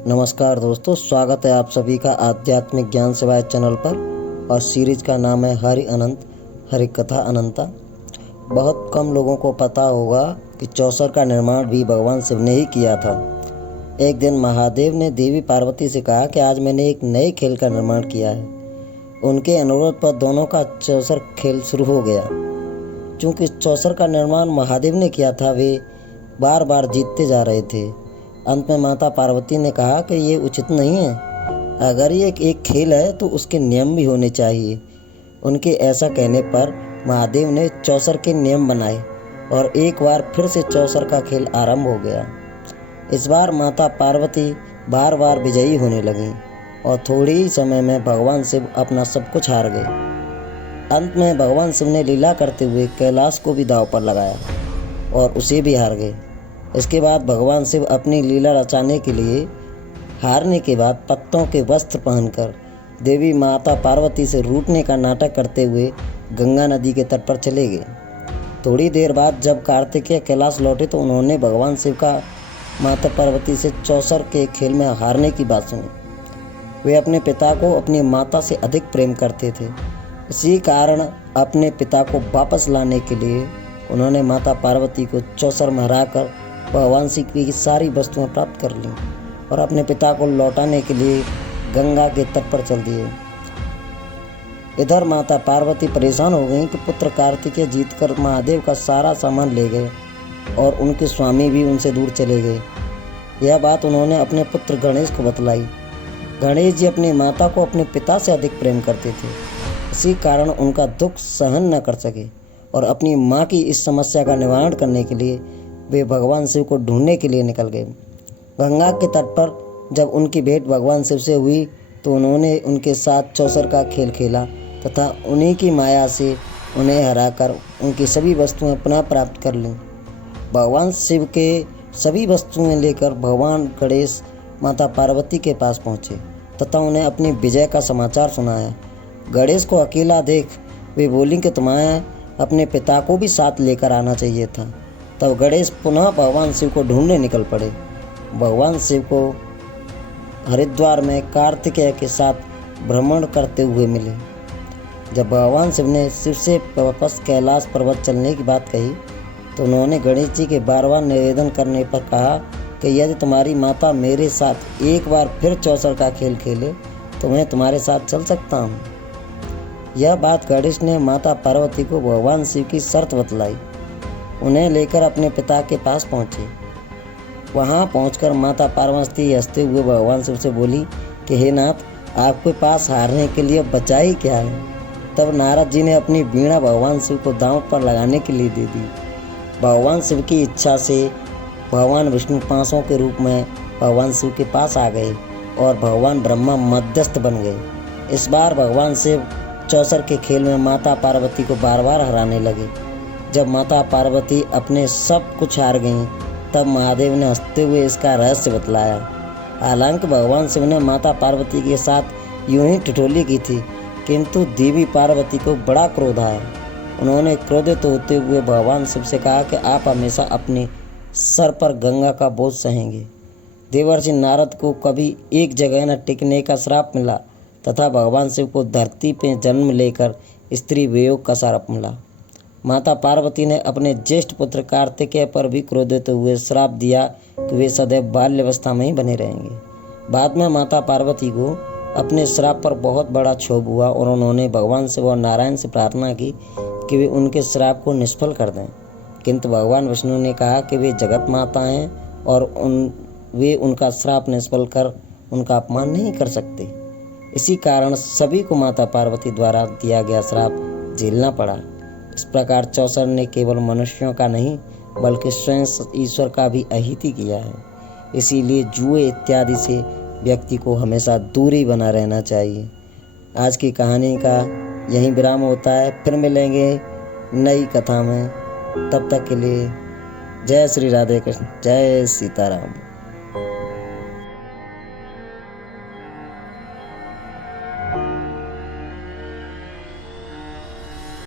नमस्कार दोस्तों, स्वागत है आप सभी का आध्यात्मिक ज्ञान सेवाएं चैनल पर। और सीरीज का नाम है हरि अनंत हरि कथा अनंता। बहुत कम लोगों को पता होगा कि चौसर का निर्माण भी भगवान शिव ने ही किया था। एक दिन महादेव ने देवी पार्वती से कहा कि आज मैंने एक नए खेल का निर्माण किया है। उनके अनुरोध पर दोनों का चौसर खेल शुरू हो गया। चूँकि चौसर का निर्माण महादेव ने किया था, वे बार बार जीतते जा रहे थे। अंत में माता पार्वती ने कहा कि ये उचित नहीं है। अगर ये एक खेल है तो उसके नियम भी होने चाहिए। उनके ऐसा कहने पर महादेव ने चौसर के नियम बनाए और एक बार फिर से चौसर का खेल आरंभ हो गया। इस बार माता पार्वती बार बार विजयी होने लगीं और थोड़े ही समय में भगवान शिव अपना सब कुछ हार गए। अंत में भगवान शिव ने लीला करते हुए कैलाश को भी दांव पर लगाया और उसे भी हार गए। इसके बाद भगवान शिव अपनी लीला रचाने के लिए हारने के बाद पत्तों के वस्त्र पहनकर देवी माता पार्वती से रूठने का नाटक करते हुए गंगा नदी के तट पर चले गए। थोड़ी देर बाद जब कार्तिकेय कैलाश लौटे तो उन्होंने भगवान शिव का माता पार्वती से चौसर के खेल में हारने की बात सुनी। वे अपने पिता को अपनी माता से अधिक प्रेम करते थे। इसी कारण अपने पिता को वापस लाने के लिए उन्होंने माता पार्वती को चौसर में हराकर भगवान शिव की सारी वस्तुएं प्राप्त कर लीं और अपने पिता को लौटाने के लिए गंगा के तट पर चल दिए। इधर माता पार्वती परेशान हो गईं कि पुत्र कार्तिकेय जीतकर महादेव का सारा सामान ले गए और उनके स्वामी भी उनसे दूर चले गए। यह बात उन्होंने अपने पुत्र गणेश को बतलाई। गणेश जी अपनी माता को अपने पिता से अधिक प्रेम करते थे। इसी कारण उनका दुख सहन न कर सके और अपनी माँ की इस समस्या का निवारण करने के लिए वे भगवान शिव को ढूंढने के लिए निकल गए। गंगा के तट पर जब उनकी भेंट भगवान शिव से हुई तो उन्होंने उनके साथ चौसर का खेल खेला तथा उन्हीं की माया से उन्हें हराकर उनकी सभी वस्तुएं पुनः प्राप्त कर लीं। भगवान शिव के सभी वस्तुएं लेकर भगवान गणेश माता पार्वती के पास पहुँचे तथा उन्हें अपनी विजय का समाचार सुनाया। गणेश को अकेला देख वे बोली कि तुम्हें अपने पिता को भी साथ लेकर आना चाहिए था। तब गणेश पुनः भगवान शिव को ढूंढने निकल पड़े। भगवान शिव को हरिद्वार में कार्तिकेय के साथ भ्रमण करते हुए मिले। जब भगवान शिव ने शिव से वापस कैलाश पर्वत चलने की बात कही तो उन्होंने गणेश जी के बार बार निवेदन करने पर कहा कि यदि तुम्हारी माता मेरे साथ एक बार फिर चौसर का खेल खेले तो मैं तुम्हारे साथ चल सकता हूँ। यह बात गणेश ने माता पार्वती को भगवान शिव की शर्त बतलाई। उन्हें लेकर अपने पिता के पास पहुँचे। वहाँ पहुंचकर माता पार्वती हंसते हुए भगवान शिव से बोली कि हे नाथ, आपके पास हारने के लिए बचा ही क्या है। तब नारद जी ने अपनी वीणा भगवान शिव को दांव पर लगाने के लिए दे दी। भगवान शिव की इच्छा से भगवान विष्णु पांसों के रूप में भगवान शिव के पास आ गए और भगवान ब्रह्मा मध्यस्थ बन गए। इस बार भगवान शिव चौसर के खेल में माता पार्वती को बार बार हराने लगे। जब माता पार्वती अपने सब कुछ हार गईं तब महादेव ने हंसते हुए इसका रहस्य बतलाया। हालांकि भगवान शिव ने माता पार्वती के साथ यूं ही ठिठोली की थी, किंतु देवी पार्वती को बड़ा क्रोध आया। उन्होंने क्रोधित होते हुए भगवान शिव से कहा कि आप हमेशा अपने सर पर गंगा का बोझ सहेंगे। देवर्षि नारद को कभी एक जगह न टिकने का श्राप मिला तथा भगवान शिव को धरती पे जन्म लेकर स्त्री वियोग का श्राप मिला। माता पार्वती ने अपने ज्येष्ठ पुत्र कार्तिकेय पर भी क्रोधित हुए श्राप दिया कि वे सदैव बाल्यावस्था में ही बने रहेंगे। बाद में माता पार्वती को अपने श्राप पर बहुत बड़ा क्षोभ हुआ और उन्होंने भगवान शिव और नारायण से प्रार्थना की कि वे उनके श्राप को निष्फल कर दें। किंतु भगवान विष्णु ने कहा कि वे जगत माता हैं और वे उनका श्राप निष्फल कर उनका अपमान नहीं कर सकते। इसी कारण सभी को माता पार्वती द्वारा दिया गया श्राप झेलना पड़ा। इस प्रकार चौसर ने केवल मनुष्यों का नहीं बल्कि स्वयं ईश्वर का भी अहित किया है। इसीलिए जुए इत्यादि से व्यक्ति को हमेशा दूरी बना रहना चाहिए। आज की कहानी का यहीं विराम होता है। फिर मिलेंगे नई कथा में। तब तक के लिए जय श्री राधे कृष्ण, जय सीताराम।